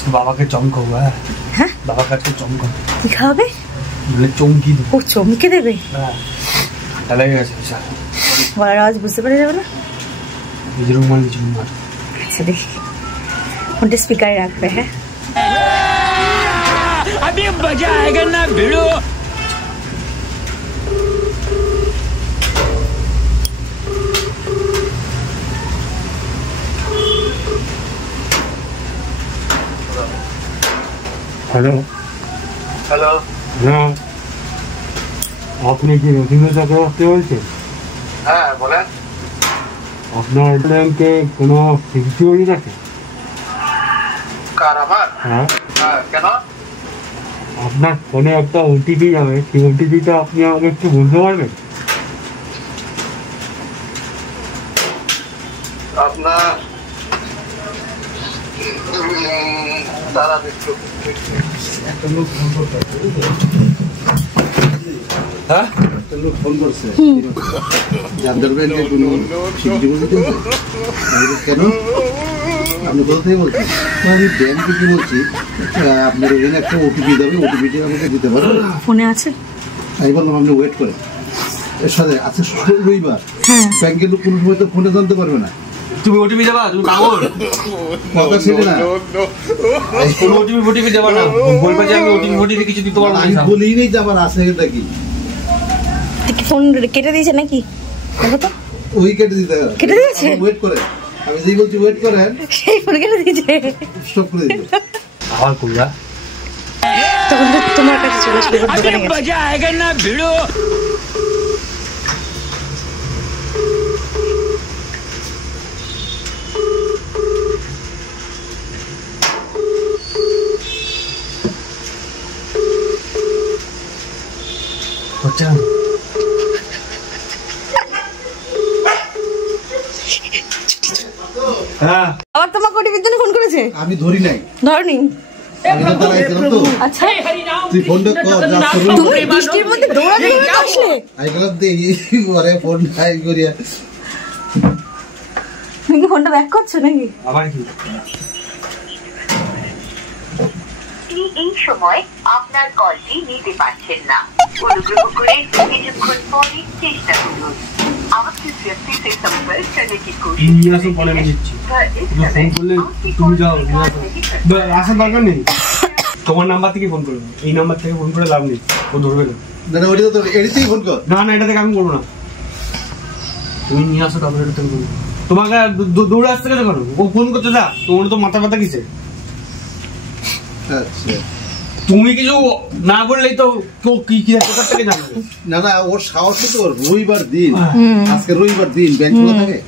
আজকে বাবাকে চমকাবো। হ্যাঁ বাবাকে আজকে চমকাবো। কি খাওয়াবে? চমকি দেবো। ও চমকে দেবে? হ্যাঁ ঠান্ডা লেগে গেছে। বলার আওয়াজ বুঝতে পারা যাবে না? নিজের রুমাল কিছু মার। আচ্ছা দেখি ফোনটা স্পিকারে রাখবে। হ্যাঁ अभी मजा आएगा ना भिड़ो। हेलो हेलो हाँ আপনি কি রবীন্দ্র চক্রবর্তী বলছেন? হ্যাঁ বলেন। আপনার ব্যাংকে কোনো সিকিউরিটি আছে? কার আমার? হ্যাঁ কেন? আপনার ফোনে একটা ওটিপি যাবে, সেই ওটিপিটা আপনি আমাকে একটু বলতে পারবেন? আপনার তারা একটু একটা লোক ফোন করতে হ্যাঁ একটা লোক ফোন করছে জানতে ব্যাংকে কোনো সিকিউরিটি আছে কেন? আপনি কোথা থেকে বলছেন? আমি ব্যাংকে কি বলছি, আপনার এখানে একটা ওটিপি দেবে, ওটিপিটা আমাকে দিতে পারবেন? ফোনে আছে। আমি বললাম আপনি ওয়েট করেন, এর সাথে আজকে রবিবার, ব্যাংকের লোক কোনো সময় তো ফোনে জানতে পারবে না। তুমি ওটিপি দেবা? তুমি পাগল? কথা ছেড়ে না, কোনো ওটিপি দেবা না, বলবে যে আমি ওটিপি কিছু দিতে পারবো না। আমি বলিই নেই যে আমার আছে এটা কি ফোন কেটে দিয়েছে নাকি? দেখো তো। ওই কেটে দিতে হবে। কেটে দিয়েছে? ওয়েট করেন, আমি যেই বলছি ওয়েট করেন, সেই ফোন কেটে দিয়েছে। স্টপ করে দিবে। আবার করলা তখন তো তোমার কাছে চলে আসবে দোকানে গেছে। मजा आएगा ना भिड़ो। হচ্ছে না। হ্যাঁ আবার তোমার ওটিপির জন্য ফোন করেছে? আমি ধরি নাই, ধরনি। আমি তো দাঁড়াইছিলাম তো। আচ্ছা তুই ফোনটা কর, যা করবি। তুমি বৃষ্টির মধ্যে দৌড়াতে আসলে? আমি বললাম দেখি ঘরে ফোন হাই করিয়া। তুমি কি ফোনটা ব্যাক করছো নাকি? আবার কি? এই সময় আপনার কলটি নিতে পারছেন না, অনুগ্রহ করে কিছুক্ষণ পরে চেষ্টা করুন। आपके व्यक्ति से संपर्क करने की कोशिश পরে আমি দিচ্ছি। ফোন করলে তুমি যাও, আসার দরকার নেই। তোমার নাম্বার থেকে ফোন করবো, এই নাম্বার থেকে ফোন করে লাভ নেই, ও ধরবে না। না ওইটা তো এডিতেই ফোন কর। না না এটা থেকে আমি করবো না, তুমি নিয়ে আসো তারপরে এটা থেকে করবো। তোমাকে দৌড়ে আসতে গেছে কেন? ও ফোন করছে, যা তোমার তো মাথা ব্যথা কিসে? আচ্ছা তুমি কিছু না বললেই তো কেউ কি কি কোথা থেকে জানবে? না না, ওর সাহস তো, রবিবার দিন, আজকে রবিবার দিন ব্যাংক খোলা থাকে।